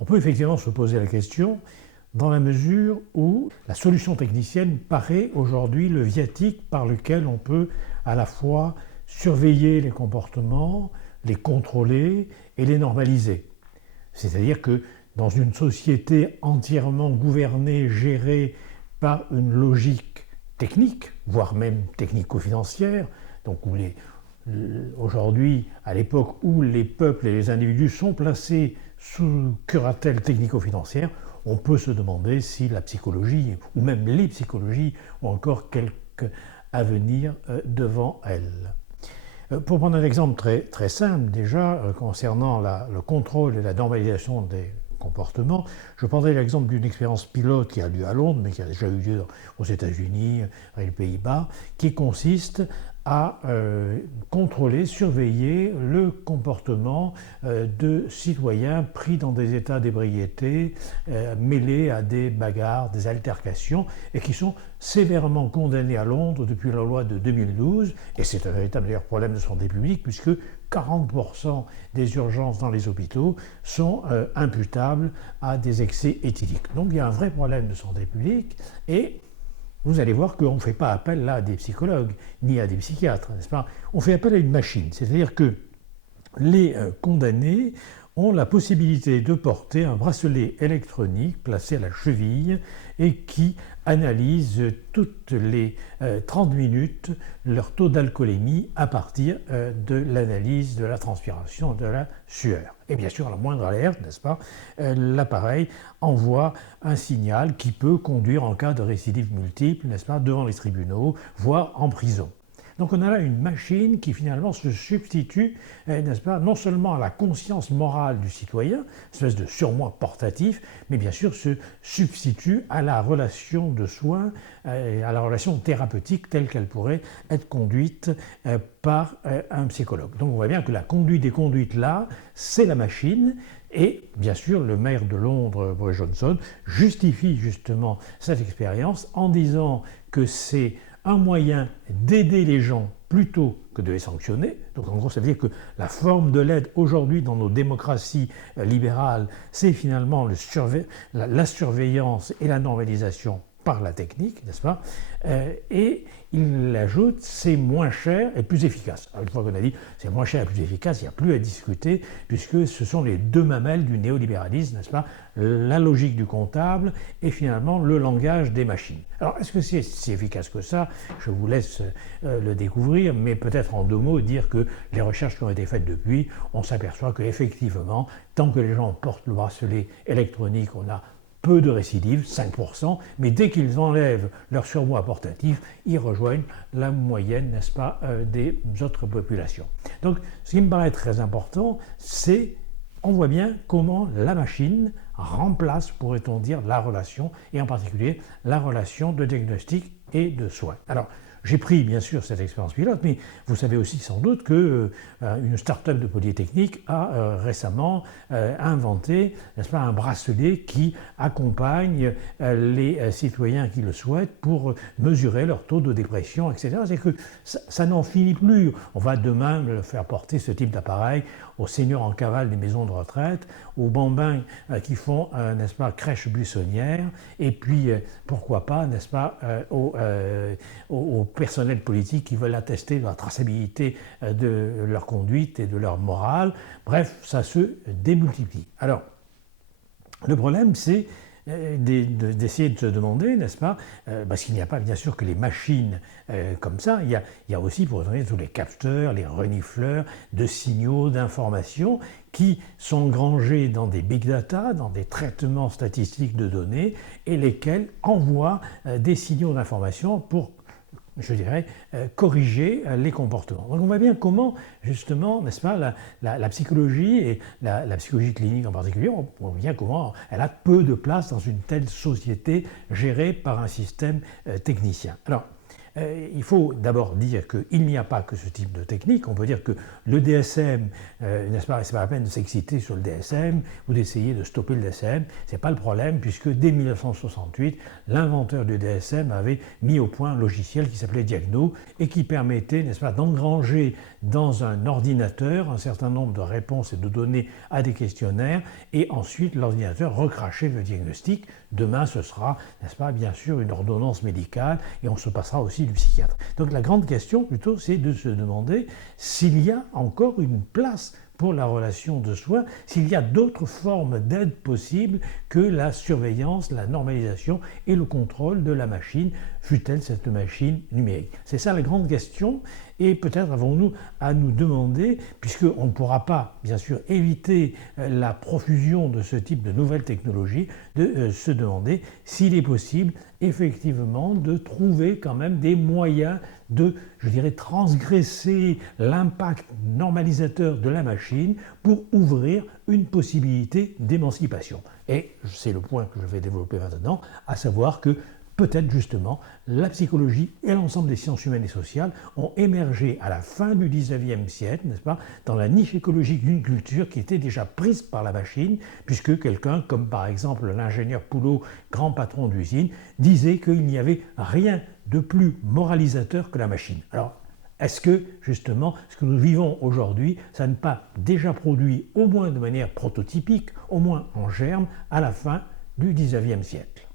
On peut effectivement se poser la question dans la mesure où la solution technicienne paraît aujourd'hui le viatique par lequel on peut à la fois surveiller les comportements, les contrôler et les normaliser. C'est-à-dire que dans une société entièrement gouvernée, gérée par une logique technique, voire même technico-financière, donc aujourd'hui, à l'époque où les peuples et les individus sont placés sous curatelle technico-financière, on peut se demander si la psychologie, ou même les psychologies, ont encore quelque avenir devant elles. Pour prendre un exemple très simple déjà, concernant le contrôle et la normalisation des comportements, je prendrai l'exemple d'une expérience pilote qui a lieu à Londres, mais qui a déjà eu lieu aux États-Unis et les Pays-Bas, qui consiste à contrôler, surveiller le comportement de citoyens pris dans des états d'ébriété, mêlés à des bagarres, des altercations, et qui sont sévèrement condamnés à Londres depuis la loi de 2012, et c'est un véritable d'ailleurs problème de santé publique, puisque 40% des urgences dans les hôpitaux sont imputables à des excès éthyliques. Donc il y a un vrai problème de santé publique, et vous allez voir qu'on ne fait pas appel là à des psychologues, ni à des psychiatres, n'est-ce pas? On fait appel à une machine, c'est-à-dire que les condamnés ont la possibilité de porter un bracelet électronique placé à la cheville et qui analyse toutes les 30 minutes leur taux d'alcoolémie à partir de l'analyse de la transpiration, de la sueur. Et bien sûr, à la moindre alerte, n'est-ce pas, l'appareil envoie un signal qui peut conduire en cas de récidive multiple, n'est-ce pas, devant les tribunaux, voire en prison. Donc on a là une machine qui finalement se substitue, n'est-ce pas, non seulement à la conscience morale du citoyen, une espèce de surmoi portatif, mais bien sûr se substitue à la relation de soins, à la relation thérapeutique telle qu'elle pourrait être conduite par un psychologue. Donc on voit bien que la conduite des conduites là, c'est la machine. Et bien sûr, le maire de Londres, Boris Johnson, justifie justement cette expérience en disant que c'est un moyen d'aider les gens plutôt que de les sanctionner. Donc en gros, ça veut dire que la forme de l'aide aujourd'hui dans nos démocraties libérales, c'est finalement la surveillance et la normalisation par la technique, n'est-ce pas? Et il ajoute, c'est moins cher et plus efficace. Alors, une fois qu'on a dit c'est moins cher et plus efficace, il n'y a plus à discuter, puisque ce sont les deux mamelles du néolibéralisme, n'est-ce pas? La logique du comptable et finalement le langage des machines. Alors, est-ce que c'est si efficace que ça? Je vous laisse le découvrir, mais peut-être en deux mots dire que les recherches qui ont été faites depuis, on s'aperçoit qu'effectivement, tant que les gens portent le bracelet électronique, on a peu de récidives, 5%, mais dès qu'ils enlèvent leur surmoi portatif, ils rejoignent la moyenne, n'est-ce pas, des autres populations. Donc, ce qui me paraît très important, c'est, on voit bien comment la machine remplace, pourrait-on dire, la relation, et en particulier la relation de diagnostic et de soins. Alors, j'ai pris bien sûr cette expérience pilote, mais vous savez aussi sans doute qu'une start-up de Polytechnique a récemment inventé, n'est-ce pas, un bracelet qui accompagne les citoyens qui le souhaitent pour mesurer leur taux de dépression, etc. C'est que ça n'en finit plus. On va demain faire porter ce type d'appareil aux seniors en cavale des maisons de retraite, aux bambins qui font, n'est-ce pas, crèche buissonnière, et puis pourquoi pas, n'est-ce pas, aux personnels politiques qui veulent attester de la traçabilité de leur conduite et de leur morale. Bref, ça se démultiplie. Alors, le problème, c'est d'essayer de se demander, n'est-ce pas, parce qu'il n'y a pas bien sûr que les machines comme ça, il y a aussi, pour donner tous les capteurs, les renifleurs de signaux, d'informations qui sont engrangés dans des big data, dans des traitements statistiques de données, et lesquels envoient des signaux d'information pour, je dirais, corriger les comportements. Donc on voit bien comment, justement, n'est-ce pas, la psychologie, et la psychologie clinique en particulier, on voit bien comment elle a peu de place dans une telle société gérée par un système technicien. Alors, Il faut d'abord dire qu'il n'y a pas que ce type de technique. On peut dire que le DSM, n'est-ce pas, c'est pas la peine de s'exciter sur le DSM ou d'essayer de stopper le DSM. C'est pas le problème puisque dès 1968, l'inventeur du DSM avait mis au point un logiciel qui s'appelait Diagno et qui permettait, n'est-ce pas, d'engranger dans un ordinateur un certain nombre de réponses et de données à des questionnaires et ensuite l'ordinateur recrachait le diagnostic. Demain, ce sera, n'est-ce pas, bien sûr, une ordonnance médicale et on se passera aussi du psychiatre. Donc la grande question, plutôt, c'est de se demander s'il y a encore une place pour la relation de soins, s'il y a d'autres formes d'aide possibles que la surveillance, la normalisation et le contrôle de la machine, fût-elle cette machine numérique. C'est ça la grande question, et peut-être avons-nous à nous demander, puisqu'on ne pourra pas, bien sûr, éviter la profusion de ce type de nouvelles technologies, de se demander s'il est possible, effectivement, de trouver quand même des moyens de, je dirais, transgresser l'impact normalisateur de la machine pour ouvrir une possibilité d'émancipation. Et c'est le point que je vais développer maintenant, à savoir que peut-être justement la psychologie et l'ensemble des sciences humaines et sociales ont émergé à la fin du 19e siècle, n'est-ce pas, dans la niche écologique d'une culture qui était déjà prise par la machine, puisque quelqu'un comme par exemple l'ingénieur Poulot, grand patron d'usine, disait qu'il n'y avait rien de plus moralisateur que la machine. Alors, est-ce que, justement, ce que nous vivons aujourd'hui, ça n'a pas déjà produit, au moins de manière prototypique, au moins en germe, à la fin du 19e siècle ?